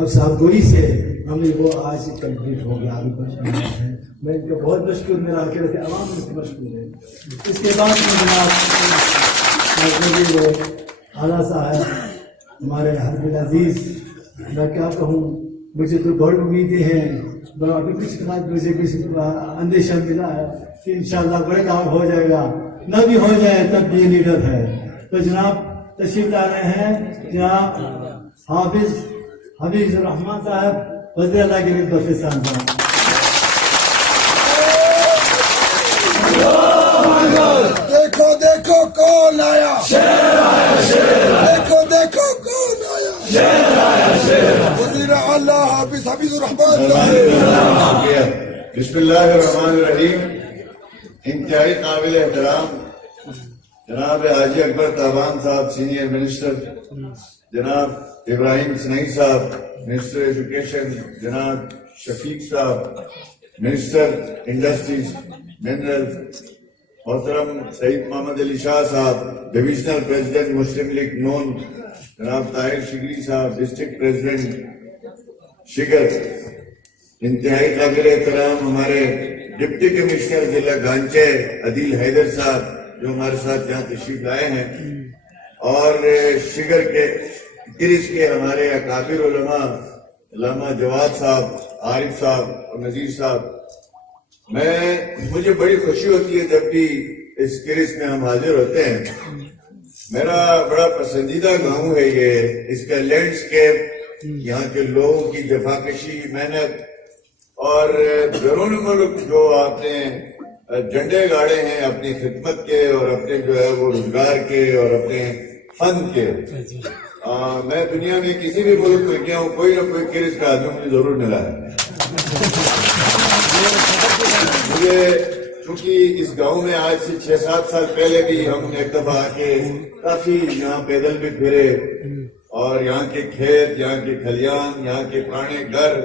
اب صاحب گوئی سے ہم نے وہ آج کمپلیٹ ہو گیا. ابھی کچھ ہے میں ان کا بہت مشکور، میرا آخرت عوام سے مشکور ہے. اس کے بعد میں جناب وہ اعلیٰ صاحب ہمارے حبیب عزیز، میں کیا کہوں، مجھے تو بڑی امیدیں ہیں. ابھی کچھ مجھے کچھ اندیشہ ملا ہے کہ انشاءاللہ بڑے کام ہو جائے گا، نہ بھی ہو جائے تب بھی نیڈر ہے. تو جناب تشریف لا رہے ہیں جناب حافظ حفیظ الرحمان صاحب وزیر اللہ کے بلوچستان صاحب. دیکھو دیکھو کون آیا، دیکھو دیکھو کون آیا، وزیر اعلیٰ حافظ حفیظ الرحمان صاحب. بسم اللہ الرحمن الرحیم. انتہائی قابل احترام جناب حاجی اکبر تابان صاحب سینئر منسٹر، جناب ابراہیم سنائی صاحب منسٹر ایجوکیشن، جناب شفیق صاحب منسٹر انڈسٹریز منرل، محترم سعید محمد علی شاہ صاحب ڈویژنل پریزیڈنٹ مسلم لیگ نون، جناب طاہر شگری صاحب ڈسٹرکٹ پریزیڈنٹ شگر، انتہائی قابل احترام ہمارے ڈپٹی کمشنر ضلع گانچے عدیل حیدر صاحب جو ہمارے ساتھ یہاں تشریف لائے ہیں، اور شگر کے کرس کے ہمارے اکابر علماء علامہ جواد صاحب، عارف صاحب اور نذیر صاحب. مجھے بڑی خوشی ہوتی ہے جب بھی اس کرس میں ہم حاضر ہوتے ہیں. میرا بڑا پسندیدہ گاؤں ہے یہ، اس کا لینڈسکیپ، یہاں کے لوگوں کی جفاکشی، محنت، اور بیرون ملک جو آپ نے جھنڈے گاڑے ہیں اپنی خدمت کے اور اپنے جو ہے وہ روزگار کے اور اپنے فن کے. میں دنیا میں کسی بھی ملک میں گیا ہوں، کوئی نہ کوئی کرس کا آدمی مجھے ضرور ملا ہے. مجھے چونکہ اس گاؤں میں آج سے 6-7 سال پہلے بھی ہم ایک دفعہ آ کے کافی یہاں پیدل بھی پھرے، اور یہاں کے کھیت، یہاں کے کھلیان، یہاں کے پرانے گھر،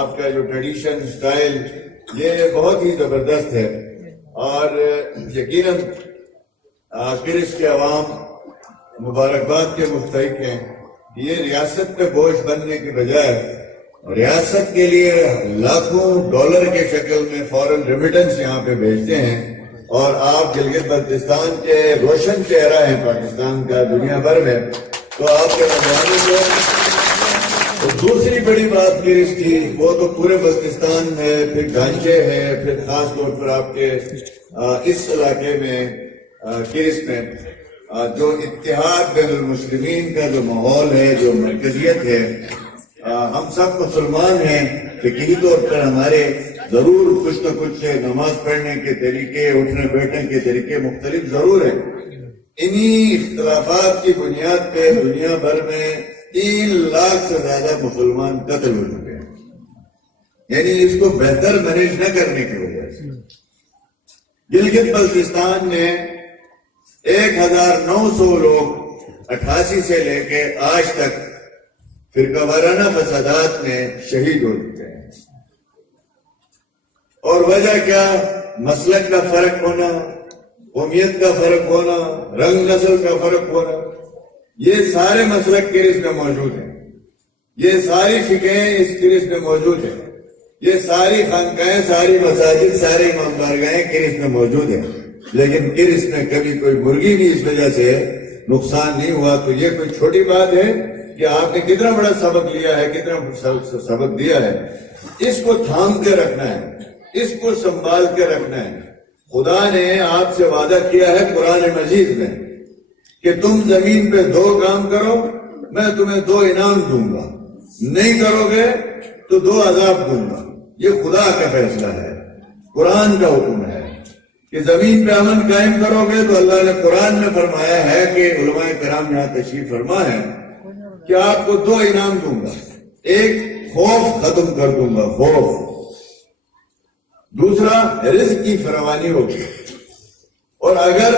آپ کا جو ٹریڈیشن سٹائل، یہ بہت ہی زبردست ہے. اور یقیناً کرس کے عوام مبارکباد کے مستحق ہیں. یہ ریاست پہ بوجھ بننے کے بجائے ریاست کے لیے لاکھوں ڈالر کے شکل میں فورن ریمیٹنس یہاں پہ بھیجتے ہیں، اور آپ گلگت بلتستان کے روشن چہرہ ہیں پاکستان کا دنیا بھر میں. تو آپ کے مہمانوں کو دوسری بڑی بات کرس کی، وہ تو پورے بلتستان ہے، پھر گانچے ہے، پھر خاص طور پر آپ کے اس علاقے میں کرس میں جو اتحاد بین المسلمین کا جو ماحول ہے، جو مرکزیت ہے. ہم سب مسلمان ہیں، فقہی طور پر ہمارے ضرور کچھ نہ کچھ نماز پڑھنے کے طریقے، اٹھنے بیٹھنے کے طریقے مختلف ضرور ہیں. انہی اختلافات کی بنیاد پہ دنیا بھر میں 3 لاکھ سے زیادہ مسلمان قتل ہو چکے ہیں. یعنی اس کو بہتر مینیج نہ کرنے کی وجہ سے گلگت بلتستان میں 1900 لوگ 88 سے لے کے آج تک فرقہ وارانہ فسادات میں شہید ہو چکے ہیں. اور وجہ کیا؟ مسلک کا فرق ہونا، قومیت کا فرق ہونا، رنگ نسل کا فرق ہونا. یہ سارے مسلک کرس میں موجود ہیں، یہ ساری فقہیں اس کرس میں موجود ہیں، یہ ساری خانقاہیں، ساری مساجد، سارے امام بارگاہیں کرس میں موجود ہیں. لیکن کرس میں کبھی کوئی مرغی بھی اس وجہ سے نقصان نہیں ہوا. تو یہ کوئی چھوٹی بات ہے کہ آپ نے کتنا بڑا سبق لیا ہے، کتنا سبق دیا ہے. اس کو تھام کے رکھنا ہے، اس کو سنبھال کے رکھنا ہے. خدا نے آپ سے وعدہ کیا ہے قرآن مجید میں کہ تم زمین پہ 2 کام کرو، میں تمہیں 2 انعام دوں گا، نہیں کرو گے تو 2 عذاب دوں گا. یہ خدا کا فیصلہ ہے، قرآن کا حکم ہے کہ زمین پہ امن قائم کرو گے تو اللہ نے قرآن میں فرمایا ہے کہ علماء کرام یہاں تشریف فرما ہے کہ آپ کو 2 انعام دوں گا. ایک خوف ختم کر دوں گا، خوف. دوسرا رزق کی فراوانی ہوگی. اور اگر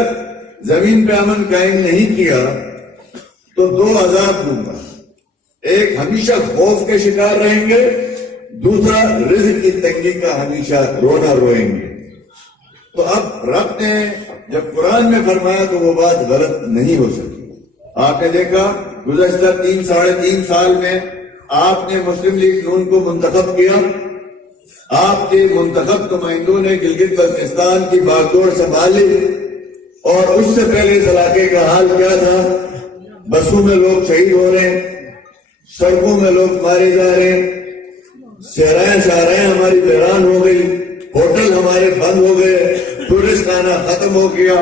زمین پہ امن قائم نہیں کیا تو 2 عذاب دوں گا. ایک ہمیشہ خوف کے شکار رہیں گے، دوسرا رزق کی تنگی کا ہمیشہ رونا روئیں گے. تو اب رب نے جب قرآن میں فرمایا تو وہ بات غلط نہیں ہو سکتی. آپ نے دیکھا گزشتہ 3 ساڑھے 3 سال میں آپ نے مسلم لیگ نون کو منتخب کیا، آپ کے منتخب نمائندوں نے گلگت بلتستان کی باغڈور سنبھالی، اور اس سے پہلے اس علاقے کا حال کیا تھا؟ بسوں میں لوگ شہید ہو رہے ہیں، سڑکوں میں لوگ مارے جا رہے ہیں، صحرائیں شاہراہیں ہماری ویران ہو گئی، ہوٹل ہمارے بند ہو گئے، ٹورسٹ آنا ختم ہو گیا،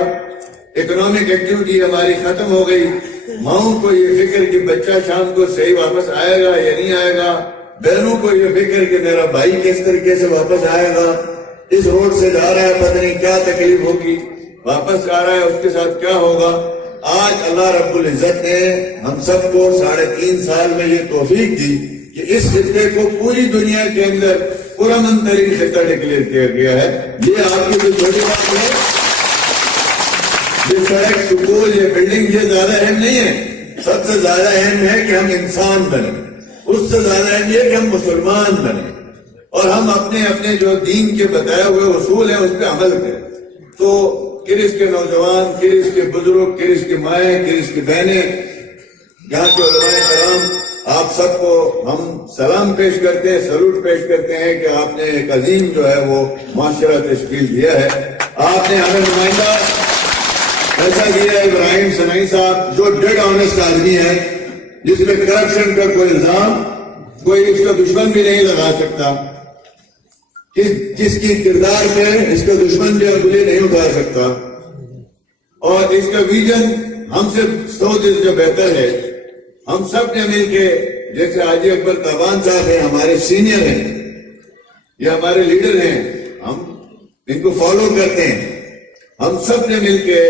اکنامک ایکٹیویٹی ہماری ختم ہو گئی۔ ماؤں کو یہ فکر کہ بچہ شام کو صحیح واپس آئے گا یا نہیں آئے گا، بہنوں کو یہ فکر کہ میرا بھائی کس طریقے سے واپس آئے گا، اس روڈ سے جا رہا ہے پتہ نہیں کیا تکلیف ہوگی، واپس آ رہا ہے اس کے ساتھ کیا ہوگا۔ آج اللہ رب العزت نے ہم سب کو 3.5 سال میں یہ توفیق دی کہ اس خطے کو پوری دنیا کے اندر پرامن ترین خطہ ڈکلیئر کیا گیا ہے۔ یہ آپ کی کوئی چھوٹی بات ہے، یہ سڑک، سکول، یہ بلڈنگ یہ زیادہ اہم نہیں ہے، سب سے زیادہ اہم ہے کہ ہم انسان بنیں، اس سے زیادہ اہم یہ کہ ہم مسلمان بنیں اور ہم اپنے جو دین کے بتائے ہوئے اصول ہیں اس پہ عمل کریں۔ تو کرس کے نوجوان، کرس کے بزرگ، کرس کے مائیں، کرس کی بہنیں، یہاں کے علماء کرام، آپ سب کو ہم سلام پیش کرتے ہیں، سلوٹ پیش کرتے ہیں کہ آپ نے ایک عظیم جو ہے وہ معاشرہ تشکیل دیا ہے۔ آپ نے ہمیں نمائندہ ایسا کیا ہے ابراہیم سنائی صاحب، جو ڈیڈ آنےسٹ آدمی ہے، جس میں کرپشن کا کوئی الزام کوئی اس کا دشمن بھی نہیں لگا سکتا، جس کی کردار پہ اس کا دشمن بھی انگلی نہیں اٹھا سکتا، اور اس کا ویژن ہم سے 100 درجہ بہتر ہے۔ ہم سب نے مل کے، جیسے حاجی اکبر تابان صاحب ہیں، ہمارے سینئر ہیں، یہ ہمارے لیڈر ہیں، ہم ان کو فالو کرتے ہیں، ہم سب نے مل کے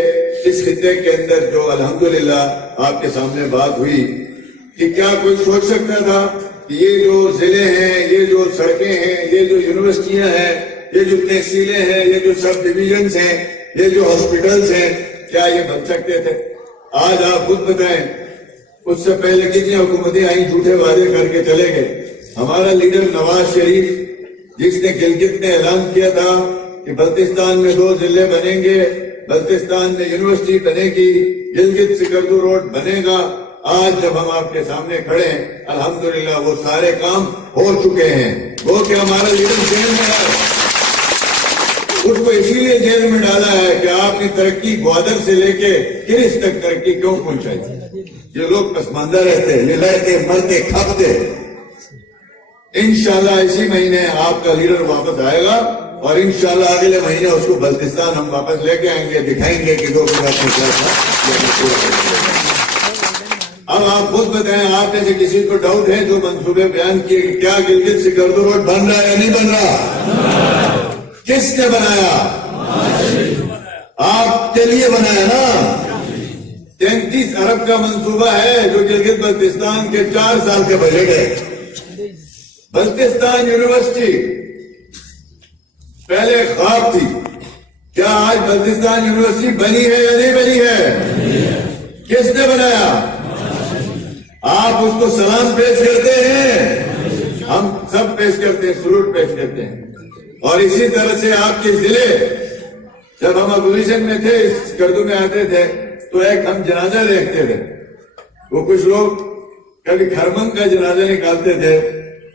اس خطے کے اندر جو الحمدللہ آپ کے سامنے بات ہوئی کہ کیا کوئی سوچ سکتا تھا کہ یہ جو ضلع ہیں، یہ جو سڑکیں ہیں، یہ جو یونیورسٹیاں ہیں، یہ جو تحصیلیں ہیں، یہ جو سب ڈویژنز ہیں، یہ جو ہاسپٹلز ہیں، کیا یہ بن سکتے تھے؟ آج آپ خود بتائیں، اس سے پہلے کتنی حکومتیں آئیں، جھوٹے وعدے کر کے چلے گئے۔ ہمارا لیڈر نواز شریف، جس نے گلگت میں اعلان کیا تھا کہ بلتستان میں 2 ضلع بنیں گے، بلتستان میں یونیورسٹی بنے گی، گلگت سکردو روڈ بنے گا، آج جب ہم آپ کے سامنے کھڑے ہیں الحمدللہ وہ سارے کام ہو چکے ہیں۔ وہ کہ ہمارا لیڈر جیل میں ہے، اس کو اسی لیے جیل میں ڈالا ہے کہ آپ نے ترقی گوادر سے لے کے کرس تک ترقی کیوں پہنچائی؟ یہ لوگ پسماندہ رہتے، لڑتے، مرتے، کھپتے۔ انشاءاللہ اسی مہینے آپ کا لیڈر واپس آئے گا، اور انشاءاللہ اگلے مہینے اس کو بلتستان ہم واپس لے کے آئیں گے، دکھائیں گے کہ 2 بات میں کیا تھا۔ اب آپ خود بتائیں، آپ میں سے کسی کو ڈاؤٹ ہے جو منصوبے بیان کیے کہ کیا گلگت سکردو روڈ بن رہا ہے یا نہیں بن رہا؟ کس نے بنایا؟ آپ کے لیے بنایا نا۔ 33 ارب کا منصوبہ ہے جو گلگت بلتستان کے 4 سال کے بجٹ ہے۔ بلتستان یونیورسٹی پہلے خواب تھی، کیا آج بلتستان یونیورسٹی بنی ہے یا نہیں بنی ہے؟ کس نے بنایا؟ آپ اس کو سلام پیش کرتے ہیں، ہم سب پیش کرتے ہیں، سلوٹ پیش کرتے ہیں۔ اور اسی طرح سے آپ کے ضلع، جب ہم اپوزیشن میں تھے، سکردو میں آتے تھے تو ایک ہم جنازہ دیکھتے تھے، وہ کچھ لوگ کبھی کھرمن کا جنازہ نکالتے تھے،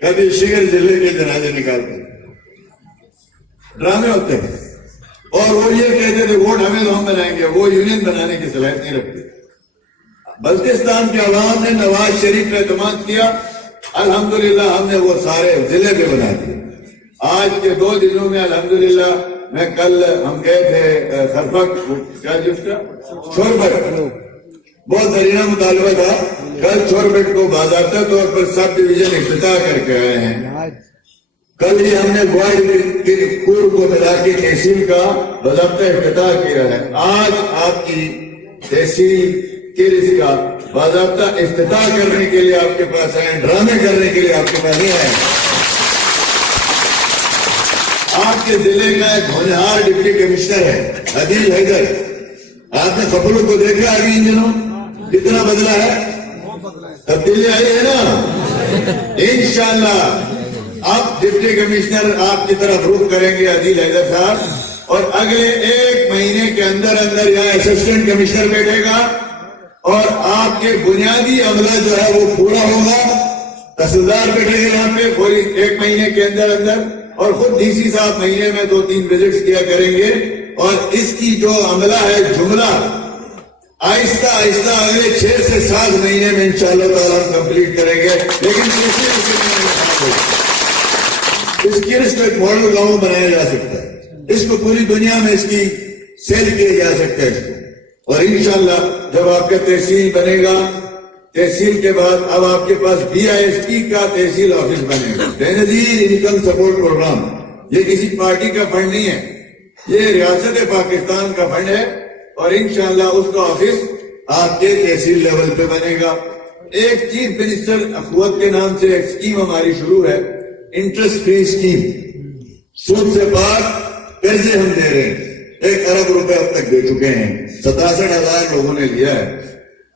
کبھی شگر ضلع کے جنازے نکالتے تھے، ڈرامے ہوتے ہیں، اور وہ یہ کہتے تھے ووٹ ہمیں تو ہم بنائیں گے، وہ یونین بنانے کی صلاحیت نہیں رکھتے۔ بلتستان کے عوام نے نواز شریف پہ اعتماد کیا، الحمدللہ ہم نے وہ سارے ضلع پہ بنا دیے۔ آج کے 2 دنوں میں الحمدللہ، میں کل ہم گئے تھے خرفک، کیا جی اس کا چھوربٹ، بہت درینہ مطالبہ تھا، کل چھوربٹ کو باضابطہ طور پر سب ڈویژن افتتاح کر کے آئے ہیں۔ کل ہی ہم نے گوائر کو ملا کے تحصیل کا باضابطہ افتتاح کیا ہے۔ آج آپ کی تحصیل کرس کا باضابطہ افتتاح کرنے کے لیے آپ کے پاس آئے، ڈرامے کرنے کے لیے آپ کے پاس نہیں آئے۔ آپ کے ضلع کا ایک ہونہار ڈپٹی کمشنر ہے عادل حیدر، آپ نے کپڑوں کو دیکھا ابھی ان دنوں کتنا بدلا ہے، تبدیلی آئی ہے نا۔ انشاءاللہ اب ڈپٹی کمشنر آپ کی طرف رخ کریں گے عادل حیدر صاحب، اور اگلے 1 مہینے کے اندر یہاں اسسٹنٹ کمشنر بیٹھے گا، اور آپ کے بنیادی عملہ جو ہے وہ پورا ہوگا، تحصیلدار بیٹھے گے یہاں پہ فوری 1 مہینے کے اندر اندر، اور خود ڈی سی صاحب مہینے میں 2-3 وزٹس کیا کریں گے، اور اس کی جو عملہ ہے جملہ آہستہ آہستہ اگلے 6 سے 7 مہینے میں انشاءاللہ تعالیٰ ہم کمپلیٹ کریں گے. لیکن اس کرس کو ایک ماڈل گاؤں بنایا جا سکتا ہے، اس کو پوری دنیا میں اس کی سیل کیا جا سکتا ہے اس کو. اور انشاءاللہ جب آپ کا تحصیل بنے گا، تحصیل کے بعد اب آپ کے پاس BISP کا تحصیل آفس بنے گا، بینظیر انکم سپورٹ پروگرام. یہ کسی پارٹی کا فنڈ نہیں ہے، یہ ریاست پاکستان کا فنڈ ہے، اور انشاءاللہ اس کا آفس آپ کے تحصیل لیول پہ بنے گا. ایک چیف منسٹر اخوت کے نام سے ایک اسکیم ہماری شروع ہے، انٹرسٹ فری اسکیم، سود سے پاک قرضے ہم دے رہے ہیں. 1 ارب روپے اب تک دے چکے ہیں، 67,000 لوگوں نے لیا ہے.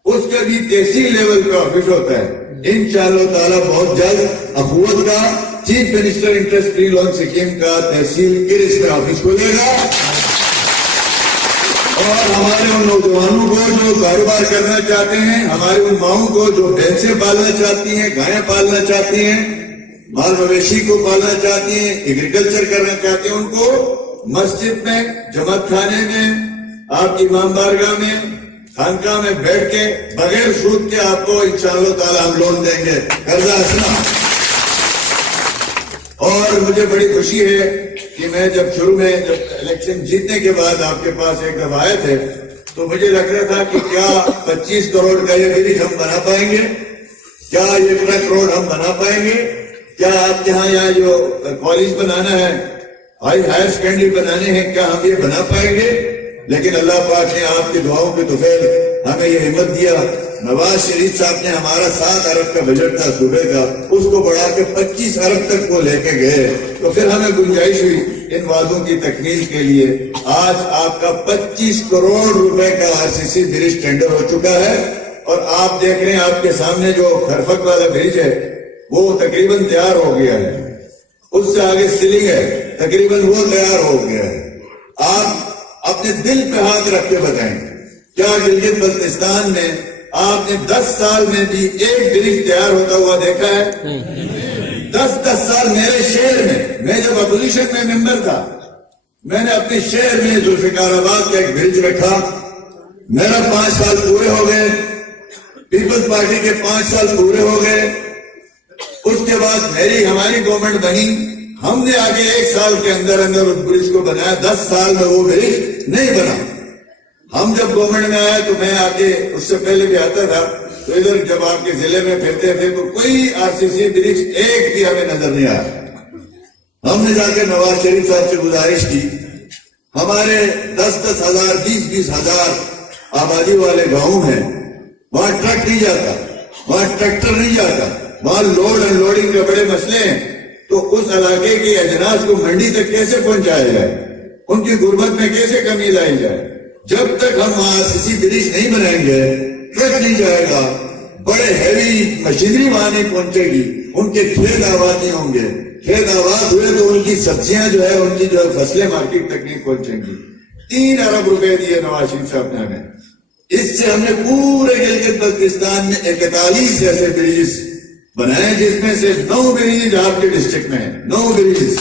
اس کا بھی تحصیل لیول پہ آفس ہوتا ہے. انشاءاللہ تعالیٰ بہت جلد اخوت کا chief minister interest free loan scheme کا تحصیل کرس میں آفس کھلے گا. اور ہمارے ان نوجوانوں کو جو کاروبار کرنا چاہتے ہیں، ہمارے ان ماؤں کو جو بھینسیں پالنا چاہتی ہیں، گائیں پالنا چاہتی ہیں، مال مویشی کو پالنا چاہتی ہیں، ایگریکلچر کرنا چاہتے ہیں، ان کو مسجد میں، جماعت خانے میں، آپ کی امام بارگاہ میں، خانقاہ میں بیٹھ کے بغیر سود کے آپ کو انشاءاللہ تعالیٰ ہم لون دیں گے، قرضہ حسنہ. اور مجھے بڑی خوشی ہے کہ میں جب شروع میں جب الیکشن جیتنے کے بعد آپ کے پاس ایک دفعہ آئے تھے تو مجھے لگ رہا تھا کہ کیا 25 کروڑ کا یہ برج ہم بنا پائیں گے، کیا یہ ٹرک روڈ ہم بنا پائیں گے، کیا آپ کے ہاں یہاں جو کالج بنانا ہے، ہائر سیکنڈری بنانے ہیں، کیا ہم یہ بنا پائیں گے. لیکن اللہ پاک نے آپ کی دعاؤں کے توفیل ہمیں یہ ہمت دیا. نواز شریف صاحب نے ہمارا 7 ارب کا بجٹ تھا صوبے کا، اس کو بڑھا کے 25 ارب تک وہ لے کے گئے. تو پھر ہمیں گنجائش ہوئی ان وعدوں کی تکمیل کے لیے. آج آپ کا 25 کروڑ روپے کا RCC برج ٹینڈر ہو چکا ہے، اور آپ دیکھ رہے ہیں آپ کے سامنے جو خرفک والا برج ہے وہ تقریباً تیار ہو گیا ہے. اس سے آگے سلنگ ہے، تقریباً وہ تیار ہو گیا ہے. آپ اپنے دل پہ ہاتھ رکھ کے بتائیں، کیا گلگت بلتستان میں آپ نے 10 سال میں بھی ایک برج تیار ہوتا ہوا دیکھا ہے؟ 10 سال میرے شہر میں جب اپوزیشن میں ممبر تھا، میں نے اپنے شہر میں ذوالفقار آباد کا ایک برج رکھا. میرا 5 سال پورے ہو گئے، پیپلز پارٹی کے 5 سال پورے ہو گئے. اس کے بعد ہماری گورنمنٹ بنی، ہم نے آگے 1 سال کے اندر اس برج کو بنایا. 10 سال میں وہ برج نہیں بنا. ہم جب گورنمنٹ میں آئے تو میں آگے اس سے پہلے بھی آتا تھا، تو ادھر جب آپ کے ضلع میں پھرتے تھے تو کوئی RCC برج ایک بھی ہمیں نظر نہیں آیا. ہم نے جا کے نواز شریف صاحب سے گزارش کی، ہمارے 10-10 ہزار 20-20 ہزار آبادی والے گاؤں ہیں، وہاں ٹرک نہیں جاتا، وہاں ٹریکٹر نہیں جاتا، وہاں لوڈ ان لوڈنگ کے بڑے مسئلے ہیں. تو اس علاقے کے اجناس کو منڈی تک کیسے پہنچایا جائے، ان کی غربت میں کیسے کمی لائی جائے؟ جب تک ہم RCC برج نہیں بنائیں گے، ٹرک نہیں جائے گا، بڑے ہیوی مشینری وہاں نہیں پہنچے گی، ان کے کھیت آباد نہیں ہوں گے. کھیت آباد ہوئے تو ان کی سبزیاں جو ہے، ان کی جو فصلیں مارکیٹ تک نہیں پہنچیں گی. 3 ارب روپے دیے نواز شریف صاحب نے ہمیں. اس سے ہم نے پورے گلگت بلتستان میں 41 ایسے بریجز بنائے، جس میں سے 9 بریجز آپ کے ڈسٹرکٹ میں ہیں. 9 بریجز.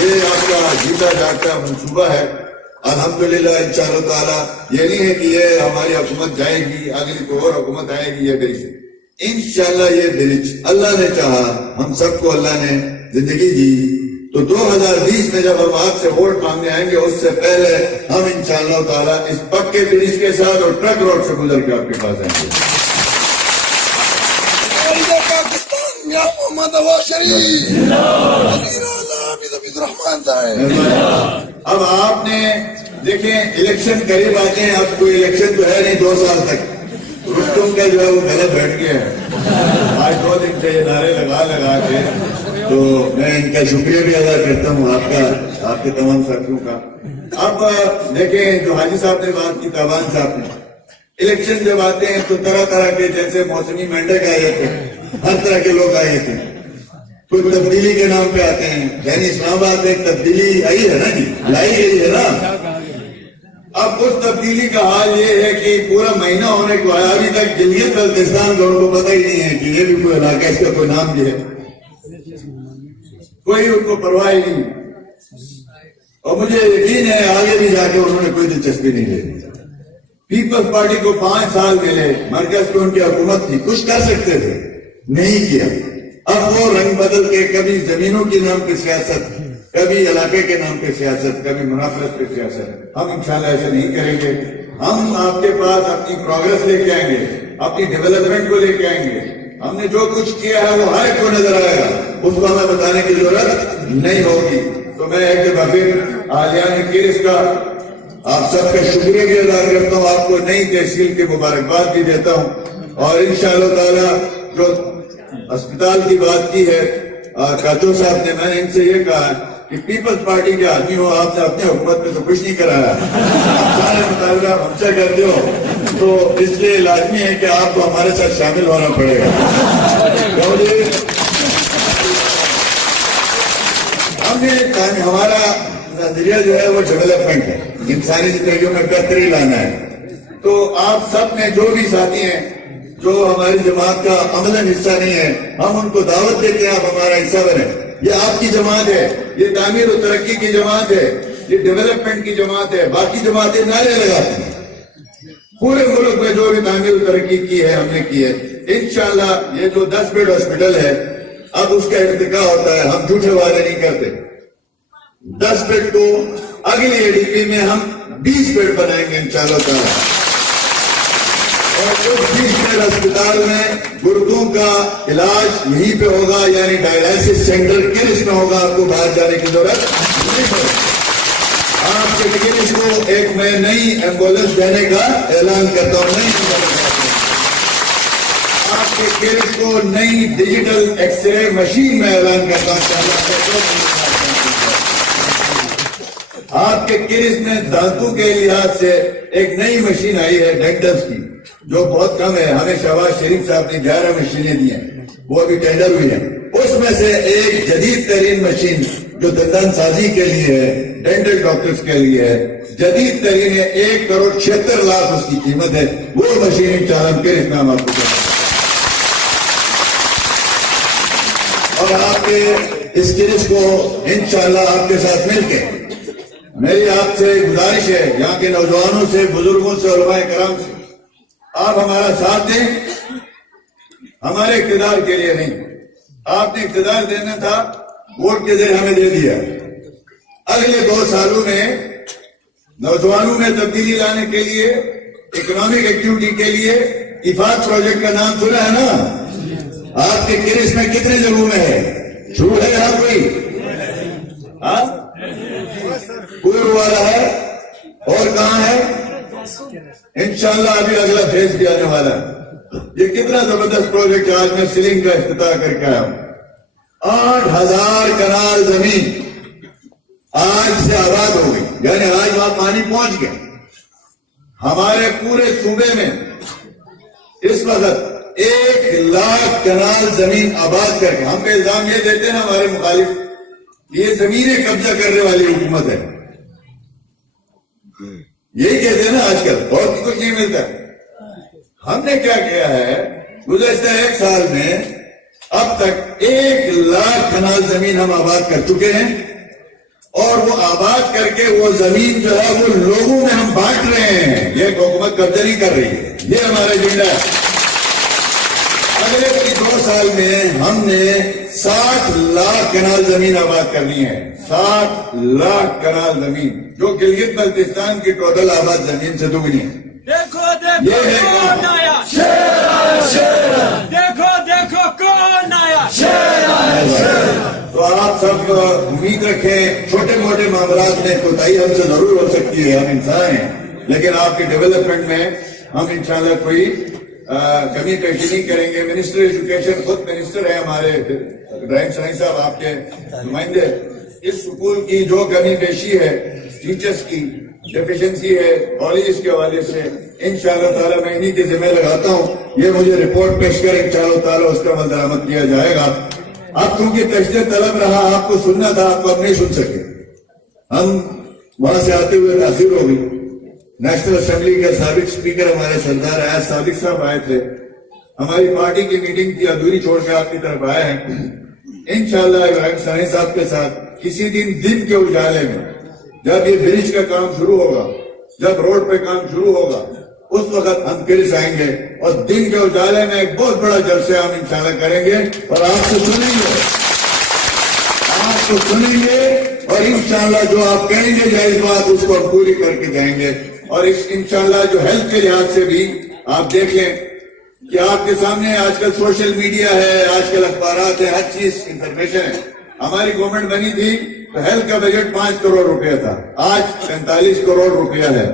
یہ آپ کا جیتا جاگتا منصوبہ ہے. الحمدللہ انشاءاللہ تعالی یہ نہیں ہے کہ یہ ہماری حکومت جائے گی، اگلی کوئی اور حکومت آئے گی، یہ برج انشاءاللہ یہ برج اللہ نے چاہا، ہم سب کو اللہ نے زندگی دی تو 2020 میں جب ہم آپ سے ووٹ مانگنے آئیں گے، اس سے پہلے ہم انشاءاللہ تعالی اس پکے برج کے ساتھ اور ٹرک روڈ سے گزر کے آپ کے پاس آئیں گے. پاکستان میاں محمد نواز شریف، وزیر اعلیٰ حافظ عبد الرحمان صاحب. اب آپ نے دیکھیں الیکشن قریب آتے ہیں، اب کوئی الیکشن تو ہے نہیں 2 سال تک. رستم کا جو ہے وہ غلط بیٹھ گیا ہے. آج 2 دن سے یہ نعرے لگا کے، تو میں ان کا شکریہ بھی ادا کرتا ہوں آپ کا، آپ کے تمام ساتھیوں کا. اب دیکھیں جو حاجی صاحب نے بات کی، تابان صاحب نے، الیکشن جب آتے ہیں تو طرح طرح کے، جیسے موسمی مینڈک آئے تھے، ہر طرح کے لوگ آئے تھے. کوئی تبدیلی کے نام پہ آتے ہیں، یعنی اسلام آباد میں ایک تبدیلی آئی ہے نا جی، لائی گئی ہے نا. اب اس تبدیلی کا حال یہ ہے کہ پورا مہینہ ہونے کو آیا، ابھی تک گلگت بلتستان کو ان کو پتہ ہی نہیں ہے کہ یہ بھی کوئی علاقہ، اس کا کوئی نام بھی ہے، کوئی ان کو پرواہ ہی نہیں. اور مجھے یقین ہے آگے بھی جا کے انہوں نے کوئی دلچسپی نہیں لینی. پیپلز پارٹی کو 5 سال ملے، مرکز پہ ان کی حکومت تھی، کچھ کر سکتے تھے، نہیں کیا. اب وہ رنگ بدل کے کبھی زمینوں کے نام پہ سیاست، کبھی علاقے کے نام پہ سیاست، کبھی منافرت پہ سیاست. ہم انشاءاللہ ایسا نہیں کریں گے. ہم آپ کے پاس اپنی پروگرس لے کے آئیں گے، اپنی ڈیولپمنٹ کو لے کے آئیں گے. ہم نے جو کچھ کیا ہے وہ ہر ایک کو نظر آئے گا، اس کو ہمیں بتانے کی ضرورت نہیں ہوگی. تو میں ایک دفعہ پھر اہلیان کیرس کا آپ سب کا شکریہ بھی ادا کرتا ہوں، آپ کو نئی تحصیل کی مبارکباد بھی دیتا ہوں. اور انشاءاللہ تعالی جو اسپتال کی بات کی ہے کاتو صاحب نے، میں نے ان سے یہ کہا کہ پیپلز پارٹی کے آدمی ہو، آپ نے اپنے حکومت میں تو کچھ نہیں کرایا، آپ سارے مطالبہ ہم سے کرتے ہو، تو اس لیے لازمی ہے کہ آپ کو ہمارے ساتھ شامل ہونا پڑے گا. ہمارا نظریہ جو ہے وہ ڈیولپمنٹ ہے، انسانی زندگیوں میں بہتری لانا ہے. تو آپ سب میں جو بھی ساتھی ہیں جو ہماری جماعت کا عملاً حصہ نہیں ہے، ہم ان کو دعوت دیتے ہیں آپ ہمارا حصہ بنیں. یہ آپ کی جماعت ہے، یہ تعمیر و ترقی کی جماعت ہے، یہ ڈیولپمنٹ کی جماعت ہے. باقی جماعتیں نعرے لگاتی ہیں. پورے ملک میں جو بھی تعمیر و ترقی کی ہے ہم نے کی ہے. انشاءاللہ یہ جو 10 بیڈ ہاسپٹل ہے اب اس کا ارتقاء ہوتا ہے. ہم جھوٹے وعدے نہیں کرتے. 10 بیڈ کو اگلی ADP میں ہم 20 بیڈ بنائیں گے انشاءاللہ تعالی. اور اس 20 بیڈ اسپتال میں گردوں کا علاج یہیں پہ ہوگا، یعنی ڈائلائسس سینٹر کیرس میں ہوگا. آپ کو باہر جانے کی ضرورت نہیں پڑے. آپ کے کیرس کو ایک میں نئی ایمبولینس دینے کا اعلان کرتا ہوں. آپ کے کیرس کو نئی ڈیجیٹل ایکس رے مشین میں اعلان کرتا ہوں. آپ کے کیرس میں دانتوں کے لحاظ سے ایک نئی مشین آئی ہے ڈینٹلز کی، جو بہت کم ہے. ہمیں شہباز شریف صاحب نے 11 مشینیں دی ہیں، وہ ابھی ٹینڈر ہوئی ہیں. اس میں سے ایک جدید ترین مشین جو دندان سازی کے لیے ہے، ڈینٹل ڈاکٹرز کے لیے ہے، جدید ترین ہے. 1,76,00,000 اس کی قیمت ہے. وہ مشین انشاءاللہ کیرس میں ہم آپ کو دیں. اور آپ کے اس کیرس کو انشاءاللہ آپ کے ساتھ مل کے میری آپ سے گزارش ہے، یہاں کے نوجوانوں سے، بزرگوں سے، علماء کرام سے، آپ ہمارا ساتھ دیں. ہمارے اقتدار کے لیے نہیں، آپ نے اقتدار دینا تھا، ووٹ کے ذریعے ہمیں دے دیا. اگلے 2 سالوں میں نوجوانوں میں تبدیلی لانے کے لیے، اکنامک ایکٹیویٹی کے لیے افاق پروجیکٹ کا نام سنا ہے نا؟ آپ کے کیرس میں کتنے جگہوں میں ہے؟ شروع ہے یہاں کوئی؟ ہاں کوئی والا ہے؟ اور کہاں ہے؟ انشاءاللہ ابھی اگلا فیز بھی آنے والا ہے. یہ کتنا زبردست پروجیکٹ ہے. آج میں سیلنگ کا افتتاح کر کے آیا ہوں. 8,000 کنال زمین آج سے آباد ہو گئی، یعنی آج وہاں پانی پہنچ گیا. ہمارے پورے صوبے میں اس وقت 1,00,000 کنال زمین آباد کر کے، ہم پہ الزام یہ دیتے ہیں ہمارے مخالف، یہ زمینیں قبضہ کرنے والی حکومت ہے. یہی کہتے ہیں نا آج کل، اور کچھ نہیں ملتا. ہم نے کیا کیا ہے گزشتہ 1 سال میں اب تک 1,00,000 کنال زمین ہم آباد کر چکے ہیں. اور وہ آباد کر کے وہ زمین جو ہے وہ لوگوں میں ہم بانٹ رہے ہیں. یہ حکومت قبضہ نہیں کر رہی ہے، یہ ہمارا ایجنڈا ہے. اگلے 2 سال میں ہم نے 60,00,000 کنال زمین آباد کرنی ہے. 60,00,000 کنال زمین، جو گلگت بلتستان کی ٹوٹل آباد زمین سے دگنی ہے. دیکھو دیکھو کون آیا، شیر آیا، شیر آیا. دیکھو دیکھو کون آیا، شیر آیا. تو آپ سب امید رکھیں، چھوٹے موٹے معاملات میں کوتاہی ہم سے ضرور ہو سکتی ہے، ہم انسان ہیں، لیکن آپ کے ڈیولپمنٹ میں ہم انشاءاللہ کوئی کمی پیشی نہیں کریں گے. منسٹر ایجوکیشن خود منسٹر ہے ہمارے ابراہیم سنائی صاحب، آپ کے نمائندے. اس سکول کی جو کمی پیشی ہے، ٹیچرز کی ڈیفیشنسی ہے کالجز کے حوالے سے، انشاءاللہ تعالی میں انہی کے ذمہ لگاتا ہوں. یہ مجھے رپورٹ پیش کر انشاءاللہ تعالی اس کا عمل درآمد کیا جائے گا. اب کیونکہ تجدید طلب رہا، آپ کو سننا تھا، آپ کو اب نہیں سن سکے. ہم وہاں سے آتے ہوئے تاثیر ہو گئی. نیشنل اسمبلی کے سابق اسپیکر ہمارے سردار ایاز صادق صاحب آئے تھے. ہماری پارٹی کی میٹنگ کی ادھوری چھوڑ کے آپ کی طرف آئے ہیں. انشاءاللہ ابراہیم ثانی صاحب کے ساتھ کسی دن کے اجالے میں جب یہ برج کا کام شروع ہوگا, جب روڈ پہ کام شروع ہوگا, اس وقت ہم پھر آئیں گے اور دن کے اجالے میں ایک بہت بڑا جلسہ ہم انشاءاللہ کریں گے اور آپ سے سنیں گے اور انشاءاللہ جو آپ کہیں گے جائز بات اس کو ہم پوری کر کے جائیں گے. اور اس انشاءاللہ جو ہیلتھ کے لحاظ سے بھی آپ دیکھ لیں کہ آپ کے سامنے آج کل سوشل میڈیا ہے, آج کل اخبارات ہیں, ہر چیز انفارمیشن ہے. ہماری گورنمنٹ بنی تھی تو ہیلتھ کا بجٹ 5 کروڑ روپیہ تھا, آج 45 کروڑ روپیہ ہے.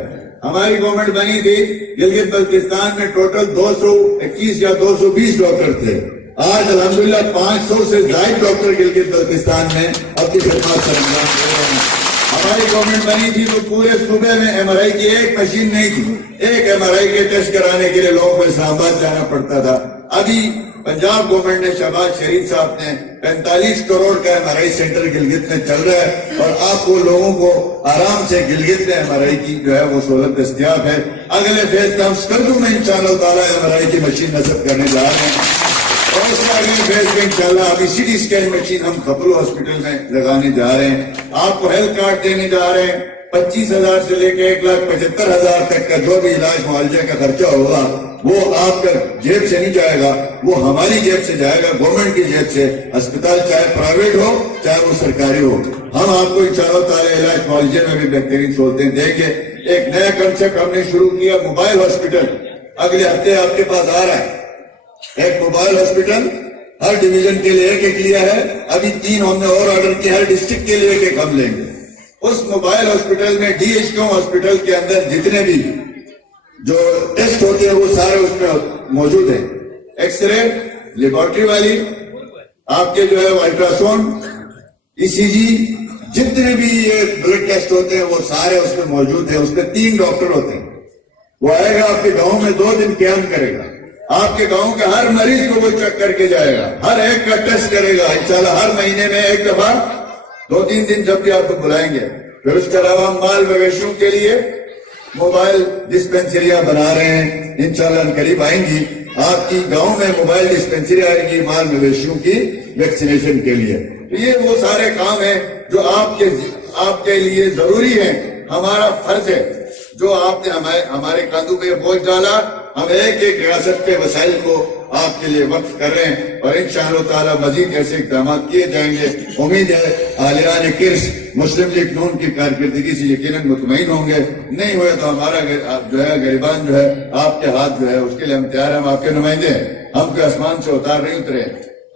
ہماری گورنمنٹ بنی تھی گلگت بلتستان میں ٹوٹل 221 یا 220 ڈاکٹر تھے, آج الحمدللہ 500 سے زائد ڈاکٹر گلگت بلتستان میں اپنی خدمات سر انجام دے رہے ہیں. ہماری گورنمنٹ بنی تھی تو پورے صوبے میں ایم آر آئی کی ایک مشین نہیں تھی. ایک ایم آر آئی کے ٹیسٹ کرانے کے لیے لوگوں کو اسلام آباد جانا پڑتا تھا. ابھی پنجاب گورنمنٹ نے شہباز شریف صاحب نے 45 کروڑ کا ایم آر آئی سینٹر گلگت میں چل رہا ہے اور آپ کو لوگوں کو آرام سے گلگت میں ایم آر آئی کی جو ہے وہ سہولت دستیاب ہے. اگلے فیز کا ہم سکردو میں انشاءاللہ تعالیٰ ایم آر آئی کی مشین نصب کرنے جا رہے ہیں اور اس میں اگلے فیز میں انشاءاللہ ابھی سی ٹی اسکین مشین ہم خپلو ہاسپٹل میں لگانے جا رہے ہیں. آپ کو ہیلتھ کارڈ دینے جا رہے ہیں. 25,000 سے لے کے 1,75,000 تک کا جو بھی علاج معالجے کا خرچہ ہوگا وہ آپ کا جیب سے نہیں جائے گا, وہ ہماری جیب سے جائے گا, گورنمنٹ کی جیب سے. اسپتال چاہے پرائیویٹ ہو چاہے وہ سرکاری ہو, ہم آپ کو انشاءاللہ تعالی علاج معالجے میں بھی بہترین سہولتیں دیں گے. ایک نیا کنسپٹ ہم نے شروع کیا, موبائل ہاسپٹل. اگلے ہفتے آپ کے پاس آ رہا ہے ایک موبائل ہاسپٹل, ہر ڈویژن کے لیے ایک لیا ہے. ابھی 3 ہم نے اور آرڈر کیا ہے, ڈسٹرکٹ کے لیے ایک ہم لیں گے. اس موبائل ہاسپٹل میں ڈی ایچ کیو ہاسپٹل کے اندر جتنے بھی جو ٹیسٹ ہوتے ہیں وہ سارے اس میں موجود ہیں. ایکس رے, لیبارٹری والی, آپ کے جو ہے الٹرا ساؤنڈ, ای سی جی, جتنے بھی یہ بلڈ ٹیسٹ ہوتے ہیں وہ سارے اس میں موجود ہیں. اس میں 3 ڈاکٹر ہوتے ہیں. وہ آئے گا آپ کے گاؤں میں 2 دن قیام کرے گا, آپ کے گاؤں کے ہر مریض کو وہ چیک کر کے جائے گا, ہر ایک کا ٹیسٹ کرے گا. انشاءاللہ ہر مہینے میں ایک دفعہ 2-3 دن جب بھی آپ کو بلائیں گے. پھر اس کے علاوہ مال مویشیوں کے لیے موبائل ڈسپینسریاں بنا رہے ہیں, انشاءاللہ قریب آئیں گی. آپ کی گاؤں میں موبائل ڈسپینسری آئے گی مال مویشیوں کی ویکسینیشن کے لیے. یہ وہ سارے کام ہیں جو آپ کے لیے ضروری ہیں. ہمارا فرض ہے جو آپ نے ہمارے کاندھوں پہ بوجھ ڈالا, ہم ایک ایک ریاست کے وسائل کو آپ کے لیے وقف کر رہے ہیں اور انشاءاللہ تعالی مزید ایسے اقدامات کیے جائیں گے. امید ہے اہلیان کرس مسلم لیگ نون کی کارکردگی سے یقیناً مطمئن ہوں گے. نہیں ہوئے تو ہمارا جو ہے غریبان جو ہے آپ کے ہاتھ جو ہے اس کے لیے ہم تیار ہیں. ہم آپ کے نمائندے ہیں, ہم کے آسمان سے اتار نہیں اترے,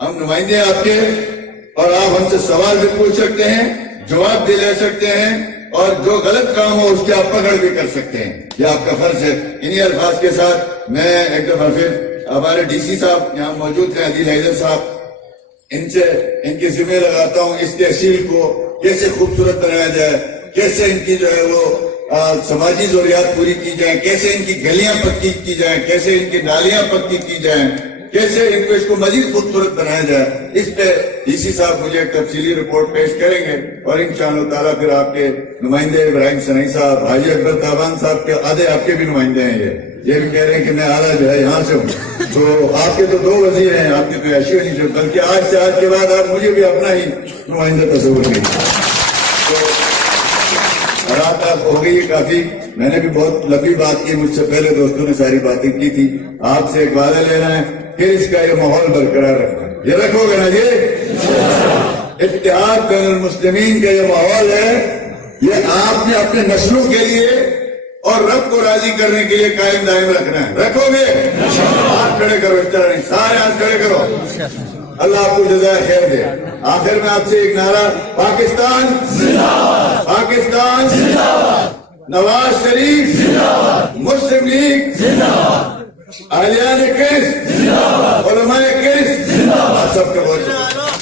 ہم نمائندے ہیں آپ کے. اور آپ ہم سے سوال بھی پوچھ سکتے ہیں, جواب بھی لے سکتے ہیں اور جو غلط کام ہو اس کی آپ پکڑ بھی کر سکتے ہیں. یہ آپ کا فرض ہے. انہی الفاظ کے ساتھ میں ایک دفعہ پھر ہمارے ڈی سی صاحب یہاں موجود ہیں, عدیل حیدر صاحب, ان کے ذمہ لگاتا ہوں اس تحصیل کو کیسے خوبصورت بنایا جائے, کیسے ان کی جو ہے وہ سماجی ضروریات پوری کی جائیں, کیسے ان کی گلیاں پکی کی جائیں, کیسے ان کی نالیاں پکی کی جائیں, کیسے ان کو اس کو مزید خوبصورت بنایا جائے. اس پہ ڈی سی صاحب مجھے ایک تفصیلی رپورٹ پیش کریں گے اور انشاءاللہ تعالیٰ پھر آپ کے نمائندے ابراہیم ثانی صاحب, حاجی اکبر تابان صاحب کے آدھے آپ کے بھی نمائندے ہیں. یہ بھی کہہ رہے ہیں کہ میں اعلیٰ جو ہے یہاں سے ہوں. تو آپ کے تو 2 وزیر ہیں, آپ کی تو ایشی نہیں, بلکہ آج کے بعد آپ مجھے بھی اپنا ہی نمائندہ تصور کریں. تو رات آپ ہو گئی کافی, میں نے بھی بہت لمبی بات کی, مجھ سے پہلے دوستوں نے ساری باتیں کی تھی. آپ سے ایک وعدہ لینا ہے کہ اس کا یہ ماحول برقرار رکھنا. یہ رکھو گے نا جی؟ اتحاد بین المسلمین کا یہ ماحول ہے, یہ آپ نے اپنے نسلوں کے لیے اور رب کو راضی کرنے کے لیے قائم دائم رکھنا ہے. رکھو گے؟ ہاتھ کھڑے کرو, اس طرح نہیں, سارے ہاتھ کھڑے کرو. اللہ آپ کو جزائے خیر دے. آخر میں آپ سے ایک نعرہ, پاکستان زندہ باد, پاکستان زندہ باد, نواز شریف زندہ باد, مسلم لیگ زندہ باد, اہلیان کرس زندہ باد, علماء کرس زندہ باد. سب کا بہت شکریہ.